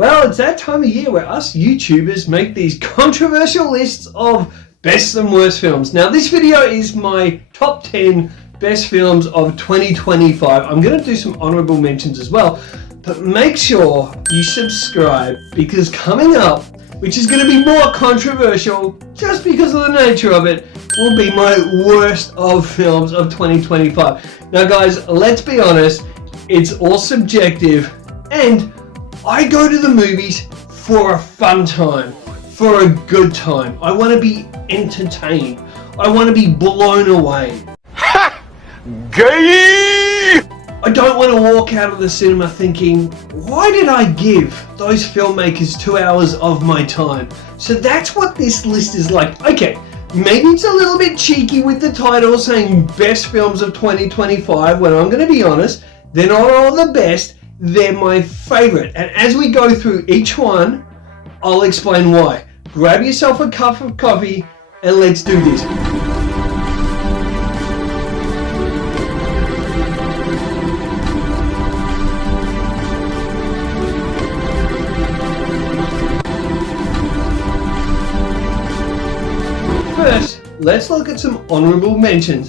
Well, it's that time of year where us YouTubers make these controversial lists of best and worst films. Now, this video is my top 10 best films of 2025. I'm going to do some honorable mentions as well, but make sure you subscribe because coming up, which is going to be more controversial just because of the nature of it, will be my worst of films of 2025. Now guys, let's be honest, it's all subjective and I go to the movies for a fun time, for a good time. I want to be entertained. I want to be blown away. Ha! Gay! I don't want to walk out of the cinema thinking, why did I give those filmmakers 2 hours of my time? So that's what this list is like. Okay, maybe it's a little bit cheeky with the title saying best films of 2025, when I'm going to be honest, they're not all the best, they're my favorite. And as we go through each one, I'll explain why. Grab yourself a cup of coffee and let's do this. First, let's look at some honorable mentions.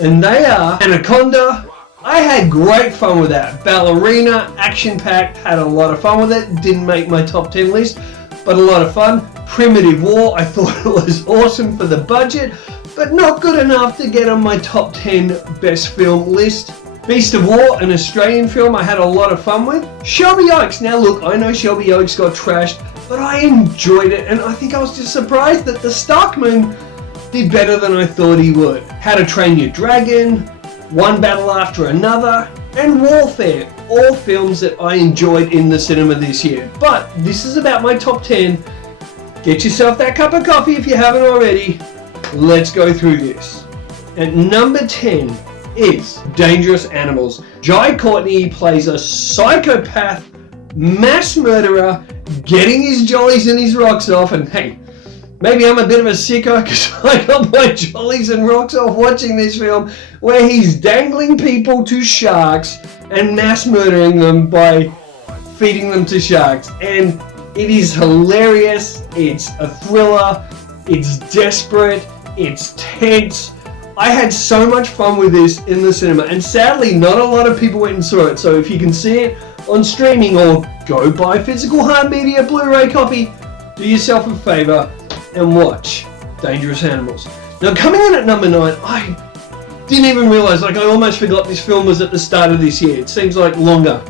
And they are Anaconda. I had great fun with that. Ballerina, action-packed, had a lot of fun with it. Didn't make my top 10 list, but a lot of fun. Primitive War, I thought it was awesome for the budget, but not good enough to get on my top 10 best film list. Beast of War, an Australian film I had a lot of fun with. Shelby Oaks, now look, I know Shelby Oaks got trashed, but I enjoyed it, and I think I was just surprised that the Starkman did better than I thought he would. How to Train Your Dragon, One Battle After Another, and Warfare, all films that I enjoyed in the cinema this year. But this is about my top 10. Get yourself that cup of coffee if you haven't already. Let's go through this. At number 10 is Dangerous Animals. Jai Courtney plays a psychopath mass murderer getting his jollies and his rocks off, and hey, maybe I'm a bit of a sicko because I got my jollies and rocks off watching this film where he's dangling people to sharks and mass murdering them by feeding them to sharks. And it is hilarious, it's a thriller, it's desperate, it's tense. I had so much fun with this in the cinema, and sadly not a lot of people went and saw it, so if you can see it on streaming or go buy physical hard media Blu-ray copy, do yourself a favor and watch Dangerous Animals. Now coming in at number 9, I didn't even realize, like I almost forgot this film was at the start of this year. It seems like longer.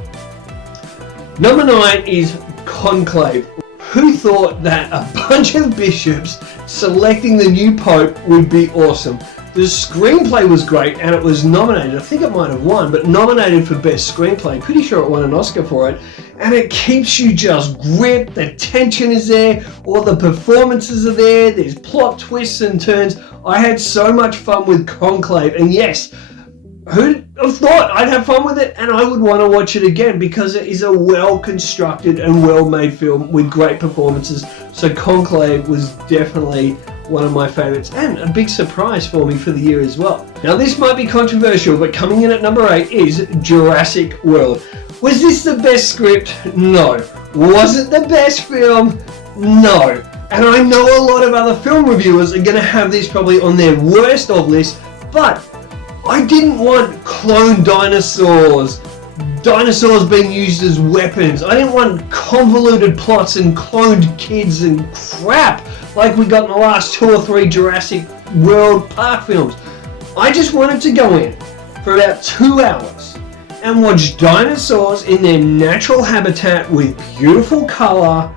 Number 9 is Conclave. Who thought that a bunch of bishops selecting the new pope would be awesome? The screenplay was great and it was nominated, I think it might have won, but nominated for best screenplay. Pretty sure it won an Oscar for it. And it keeps you just gripped, the tension is there, all the performances are there, there's plot twists and turns. I had so much fun with Conclave, and yes, who'd have thought I'd have fun with it, and I would want to watch it again because it is a well-constructed and well-made film with great performances. So Conclave was definitely one of my favorites and a big surprise for me for the year as well. Now this might be controversial, but coming in at number 8 is Jurassic World. Was this the best script? No. Was it the best film? No. And I know a lot of other film reviewers are going to have this probably on their worst of list, but I didn't want clone dinosaurs being used as weapons. I didn't want convoluted plots and cloned kids and crap like we got in the last 2 or 3 Jurassic World Park films. I just wanted to go in for about 2 hours and watch dinosaurs in their natural habitat with beautiful color,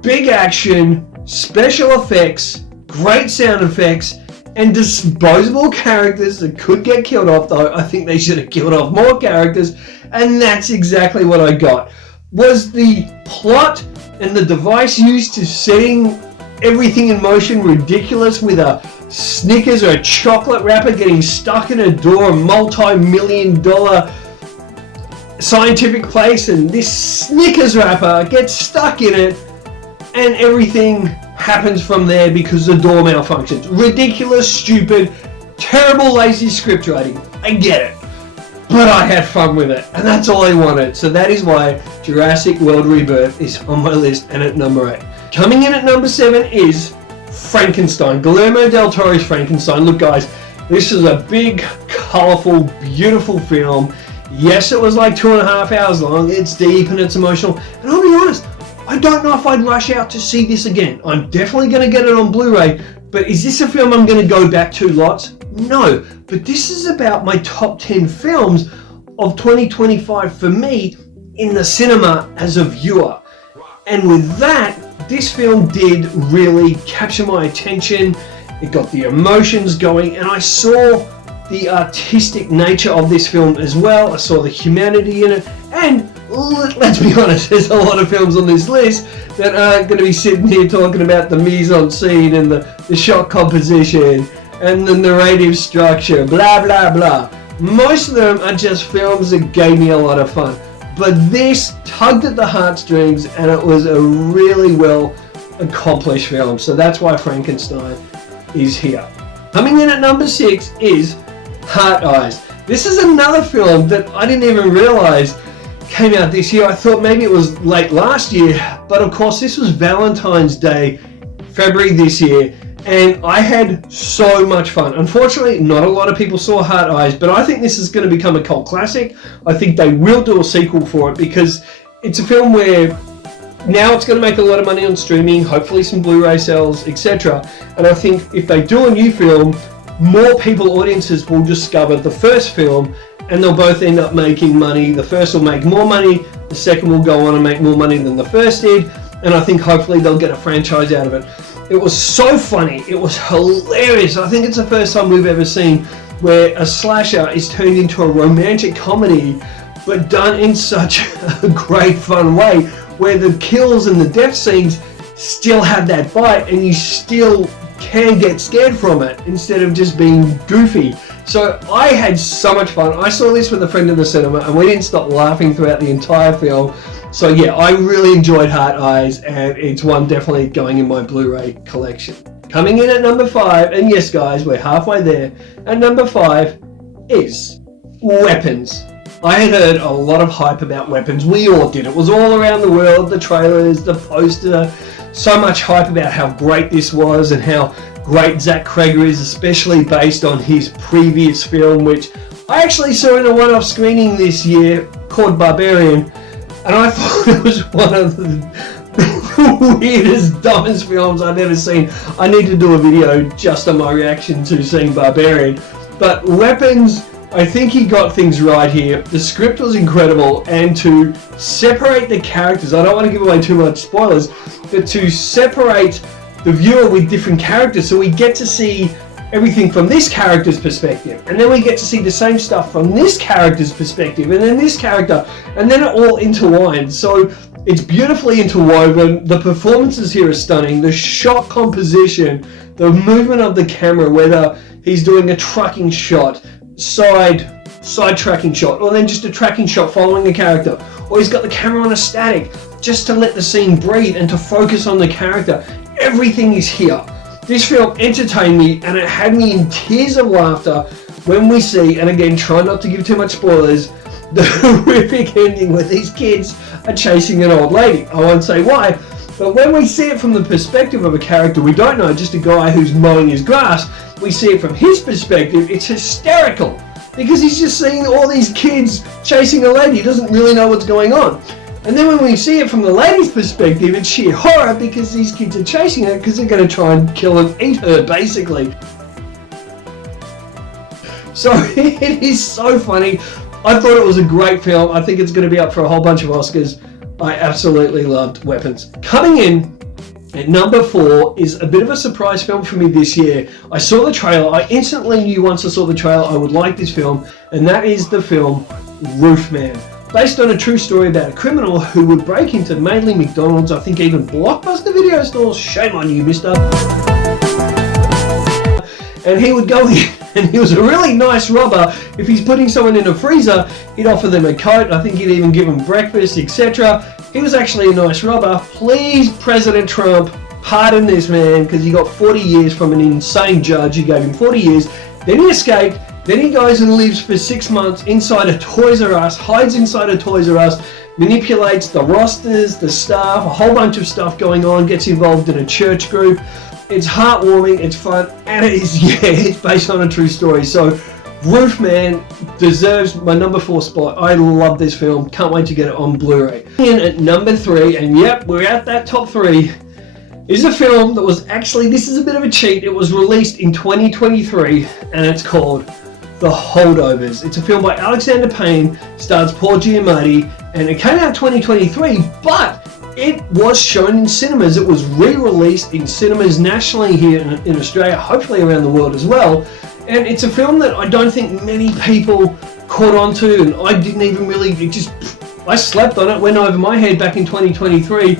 big action, special effects, great sound effects, and disposable characters that could get killed off, though I think they should have killed off more characters, and that's exactly what I got. Was the plot and the device used to setting everything in motion ridiculous, with a Snickers or a chocolate wrapper getting stuck in a door, a multi-million-dollar scientific place, and this Snickers wrapper gets stuck in it and everything happens from there because the door malfunctions. Ridiculous, stupid, terrible, lazy script writing. I get it. but I had fun with it, and that's all I wanted. So that is why Jurassic World Rebirth is on my list and at number 8. Coming in at number 7 is Frankenstein, Guillermo del Toro's Frankenstein. Look guys, this is a big, colourful, beautiful film. Yes, it was like 2.5 hours long, it's deep and it's emotional, and I'll be honest, I don't know if I'd rush out to see this again. I'm definitely going to get it on Blu-ray, but is this a film I'm going to go back to lots? No, but this is about my top 10 films of 2025 for me in the cinema as a viewer. And with that, this film did really capture my attention. It got the emotions going, and I saw the artistic nature of this film as well. I saw the humanity in it, and let's be honest, there's a lot of films on this list that aren't going to be sitting here talking about the mise-en-scene and the shot composition and the narrative structure, blah blah blah. Most of them are just films that gave me a lot of fun, but this tugged at the heartstrings, and it was a really well accomplished film. So that's why Frankenstein is here. Coming in at number 6 is Heart Eyes. This is another film that I didn't even realize came out this year. I thought maybe it was late last year, but of course this was Valentine's Day, February this year, and I had so much fun. Unfortunately, not a lot of people saw Heart Eyes, but I think this is going to become a cult classic. I think they will do a sequel for it because it's a film where now it's going to make a lot of money on streaming, hopefully some Blu-ray sales, etc. And I think if they do a new film, more audiences will discover the first film, and they'll both end up making money. The first will make more money, the second will go on and make more money than the first did, and I think hopefully they'll get a franchise out of it. It was so funny, it was hilarious. I think it's the first time we've ever seen where a slasher is turned into a romantic comedy, but done in such a great fun way, where the kills and the death scenes still have that bite, and you still can get scared from it instead of just being goofy. So I had so much fun. I saw this with a friend in the cinema, and we didn't stop laughing throughout the entire film. So yeah, I really enjoyed Heart Eyes, and it's one definitely going in my Blu-ray collection. Coming in at number 5, and yes guys, we're halfway there, at number 5 is Weapons. I had heard a lot of hype about Weapons. We all did. It was all around the world, the trailers, the poster, so much hype about how great this was and how great Zach Cregger is, especially based on his previous film, which I actually saw in a one-off screening this year called Barbarian, and I thought it was one of the weirdest, dumbest films I've ever seen. I need to do a video just on my reaction to seeing Barbarian. But Weapons, I think he got things right here. The script was incredible, and to separate the characters, I don't want to give away too much spoilers, but to separate the viewer with different characters, so we get to see everything from this character's perspective, and then we get to see the same stuff from this character's perspective, and then this character, and then it all intertwines. So it's beautifully interwoven. The performances here are stunning. The shot composition, the movement of the camera, whether he's doing a trucking shot, side tracking shot, or then just a tracking shot following the character, or he's got the camera on a static just to let the scene breathe and to focus on the character. Everything is here. This film entertained me, and it had me in tears of laughter when we see, and again, try not to give too much spoilers, the horrific ending where these kids are chasing an old lady. I won't say why, but when we see it from the perspective of a character we don't know, just a guy who's mowing his grass, we see it from his perspective, it's hysterical, because he's just seeing all these kids chasing a lady. He doesn't really know what's going on. And then when we see it from the lady's perspective, it's sheer horror because these kids are chasing her because they're going to try and kill and eat her, basically. So it is so funny. I thought it was a great film. I think it's going to be up for a whole bunch of Oscars. I absolutely loved Weapons. Coming in at number 4 is a bit of a surprise film for me this year. I saw the trailer. I instantly knew once I saw the trailer I would like this film, and that is the film Roofman. Based on a true story about a criminal who would break into mainly McDonald's, I think even Blockbuster video stores, shame on you, mister. And he would go in, and he was a really nice robber. If he's putting someone in a freezer, he'd offer them a coat. I think he'd even give them breakfast, etc. He was actually a nice robber. Please, President Trump, pardon this man, because he got 40 years from an insane judge who gave him 40 years. Then he escaped, Then he goes and lives for 6 months inside a Toys R Us, hides inside a Toys R Us, manipulates the rosters, the staff, a whole bunch of stuff going on, gets involved in a church group. It's heartwarming, it's fun, and it's based on a true story. So Roofman deserves my number 4 spot. I love this film. Can't wait to get it on Blu-ray. And at number 3, and yep, we're at that top 3, is a film that was actually, this is a bit of a cheat, it was released in 2023, and it's called The Holdovers. It's a film by Alexander Payne, stars Paul Giamatti, and it came out 2023, but it was shown in cinemas. It was re-released in cinemas nationally here in Australia, hopefully around the world as well. And it's a film that I don't think many people caught on to, and I didn't even really, I slept on it, went over my head back in 2023.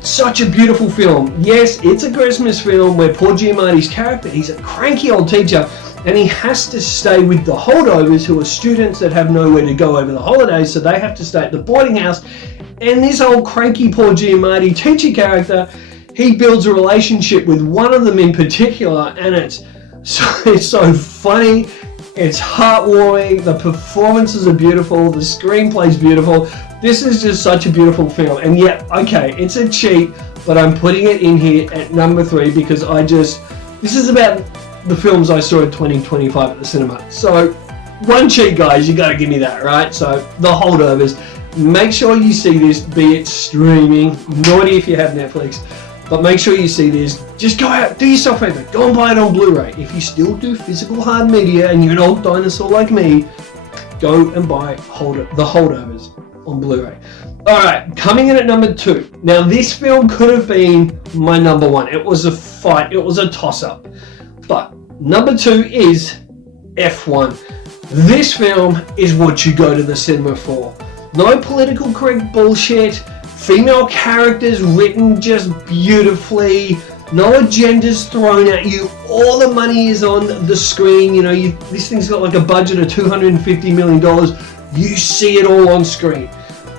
Such a beautiful film. Yes, it's a Christmas film where Paul Giamatti's character, he's a cranky old teacher, and he has to stay with the holdovers, who are students that have nowhere to go over the holidays, so they have to stay at the boarding house. And this old cranky Paul Giamatti teacher character, he builds a relationship with one of them in particular, and it's so funny, it's heartwarming, the performances are beautiful, the screenplay's beautiful. This is just such a beautiful film. And yeah, okay, it's a cheat, but I'm putting it in here at number 3 because this is about the films I saw in 2025 at the cinema. So one cheat, guys, you gotta give me that, right? So The Holdovers. Make sure you see this, be it streaming, naughty if you have Netflix, but make sure you see this. Just go out, do yourself a favor, go and buy it on Blu-ray. If you still do physical hard media and you're an old dinosaur like me, go and buy The Holdovers on Blu-ray. Alright, coming in at number 2. Now this film could have been my number 1. It was a fight, it was a toss-up. But number 2 is F1. This film is what you go to the cinema for. No political correct bullshit, female characters written just beautifully, no agendas thrown at you, all the money is on the screen, you know, this thing's got like a budget of $250 million, you see it all on screen.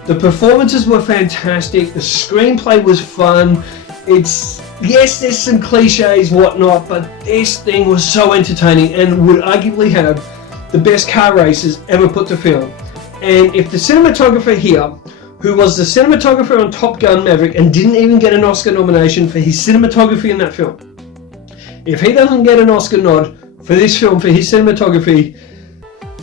The performances were fantastic, the screenplay was fun, yes, there's some cliches, whatnot, but this thing was so entertaining and would arguably have the best car races ever put to film. And if the cinematographer here, who was the cinematographer on Top Gun Maverick and didn't even get an Oscar nomination for his cinematography in that film, if he doesn't get an Oscar nod for this film for his cinematography,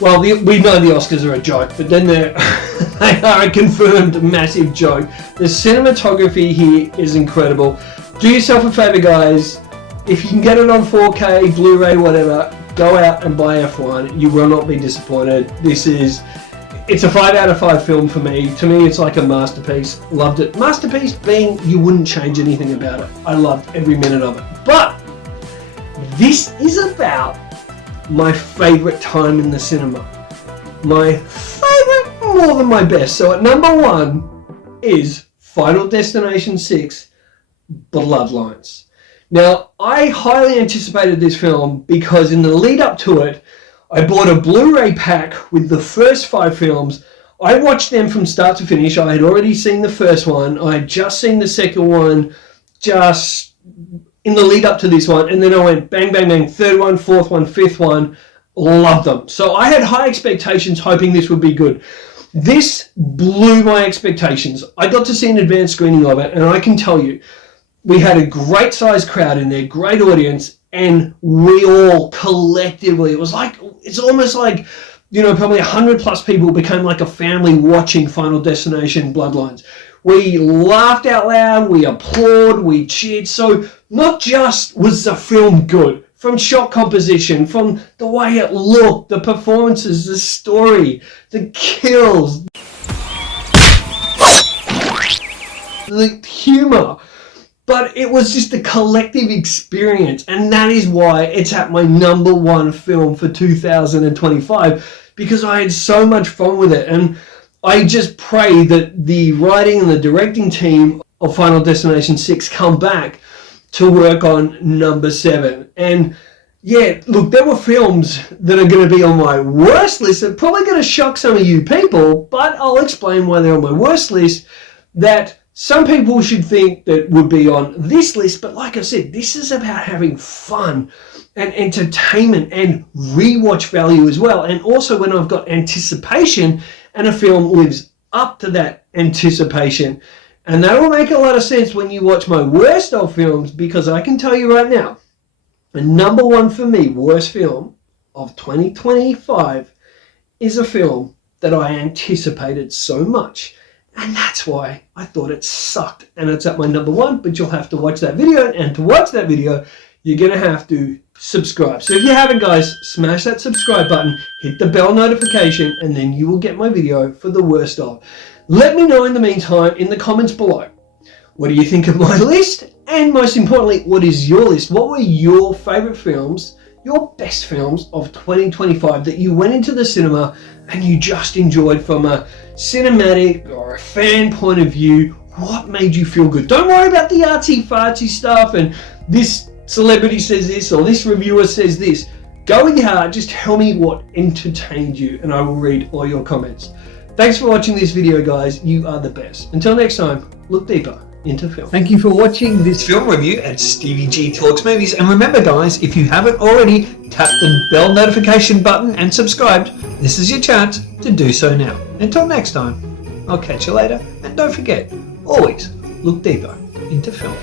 well, we know the Oscars are a joke, but then they are a confirmed massive joke. The cinematography here is incredible. Do yourself a favor, guys. If you can get it on 4K, Blu-ray, whatever, go out and buy F1. You will not be disappointed. It's a 5 out of 5 film for me. To me, it's like a masterpiece. Loved it. Masterpiece being you wouldn't change anything about it. I loved every minute of it. But this is about my favorite time in the cinema. My favorite more than my best. So at number 1 is Final Destination 6, Bloodlines. Now, I highly anticipated this film because in the lead up to it, I bought a Blu-ray pack with the first 5 films. I watched them from start to finish. I had already seen the first one. I had just seen the second one just in the lead up to this one. And then I went bang, bang, bang, third one, fourth one, fifth one. Loved them. So I had high expectations hoping this would be good. This blew my expectations. I got to see an advanced screening of it, and I can tell you, we had a great sized crowd in there, great audience, and we all collectively, it's almost like, you know, probably 100 plus people became like a family watching Final Destination Bloodlines. We laughed out loud, we applauded, we cheered. So not just was the film good, from shot composition, from the way it looked, the performances, the story, the kills, the humor, but it was just a collective experience, and that is why it's at my number 1 film for 2025, because I had so much fun with it. And I just pray that the writing and the directing team of Final Destination 6 come back to work on number 7. And yeah, look, there were films that are going to be on my worst list that are probably going to shock some of you people, but I'll explain why they're on my worst list, that Some people should think that would be on this list, but like I said, this is about having fun and entertainment and rewatch value as well. And also when I've got anticipation and a film lives up to that anticipation. And that will make a lot of sense when you watch my worst of films, because I can tell you right now, the number one for me, worst film of 2025 is a film that I anticipated so much. And that's why I thought it sucked. And it's at my number one, but you'll have to watch that video. And to watch that video, you're going to have to subscribe. So if you haven't, guys, smash that subscribe button, hit the bell notification, and then you will get my video for the worst of. Let me know in the meantime in the comments below. What do you think of my list? And most importantly, what is your list? What were your favorite films, your best films of 2025 that you went into the cinema and you just enjoyed from a cinematic or a fan point of view? What made you feel good? Don't worry about the artsy-fartsy stuff and this celebrity says this or this reviewer says this. Go with your heart. Just tell me what entertained you and I will read all your comments. Thanks for watching this video, guys. You are the best. Until next time, look deeper into film. Thank you for watching this film review at Stevie G Talks Movies. And remember, guys, if you haven't already, tap the bell notification button and subscribed. This is your chance to do so now. Until next time, I'll catch you later. And don't forget, always look deeper into film.